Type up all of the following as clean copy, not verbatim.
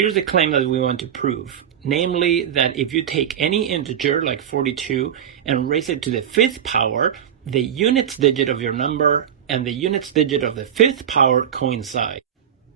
Here's the claim that we want to prove, namely that if you take any integer like 42 and raise it to the fifth power, the units digit of your number and the units digit of the fifth power coincide.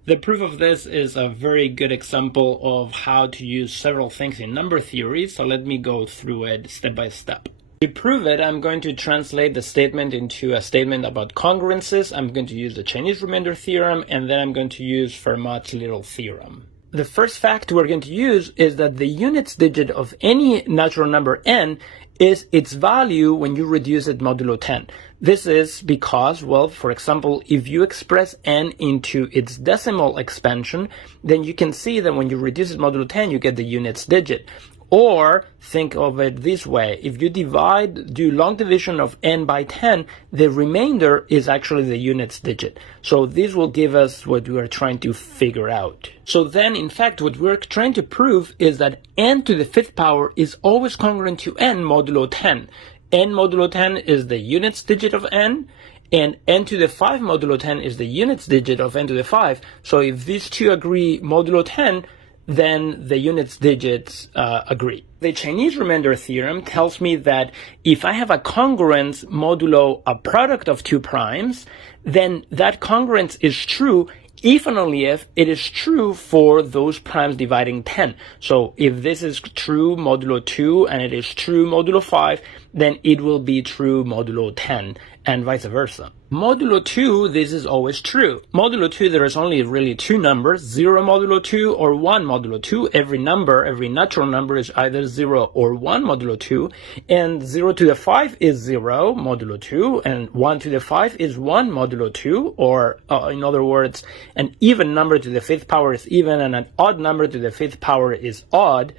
The proof of this is a very good example of how to use several things in number theory, so let me go through it step by step. To prove it, I'm going to translate the statement into a statement about congruences. I'm going to use the Chinese remainder theorem, and then I'm going to use Fermat's little theorem. The first fact we're going to use is that the units digit of any natural number n is its value when you reduce it modulo 10. This is because, well, for example, if you express n into its decimal expansion, then you can see that when you reduce it modulo 10, you get the units digit. Or think of it this way, if you do long division of n by 10, the remainder is actually the units digit. So this will give us what we are trying to figure out. So then, in fact, what we're trying to prove is that n to the fifth power is always congruent to n modulo 10. N modulo 10 is the units digit of n, and n to the 5 modulo 10 is the units digit of n to the 5. So if these two agree modulo 10, then the units digits agree. The Chinese remainder theorem tells me that if I have a congruence modulo a product of two primes, then that congruence is true if and only if it is true for those primes dividing 10. So if this is true modulo 2 and it is true modulo 5, then it will be true modulo 10 and vice versa. Modulo 2, this is always true. Modulo 2, there is only really two numbers, 0 modulo 2 or 1 modulo 2. Every natural number is either 0 or 1 modulo 2, and 0 to the 5 is 0 modulo 2, and 1 to the 5 is 1 modulo 2, or in other words, an even number to the fifth power is even, and an odd number to the fifth power is odd.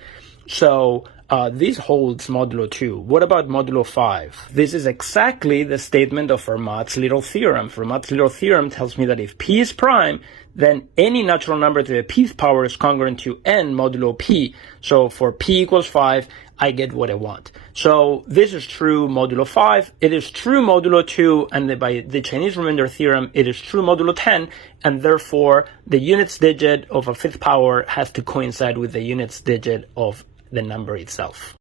So this holds modulo 2. What about modulo 5? This is exactly the statement of Fermat's little theorem. Fermat's little theorem tells me that if p is prime, then any natural number to the pth power is congruent to n modulo p. So for p equals 5, I get what I want. So this is true modulo 5, it is true modulo 2, and by the Chinese remainder theorem, it is true modulo 10, and therefore the units digit of a fifth power has to coincide with the units digit of the number itself.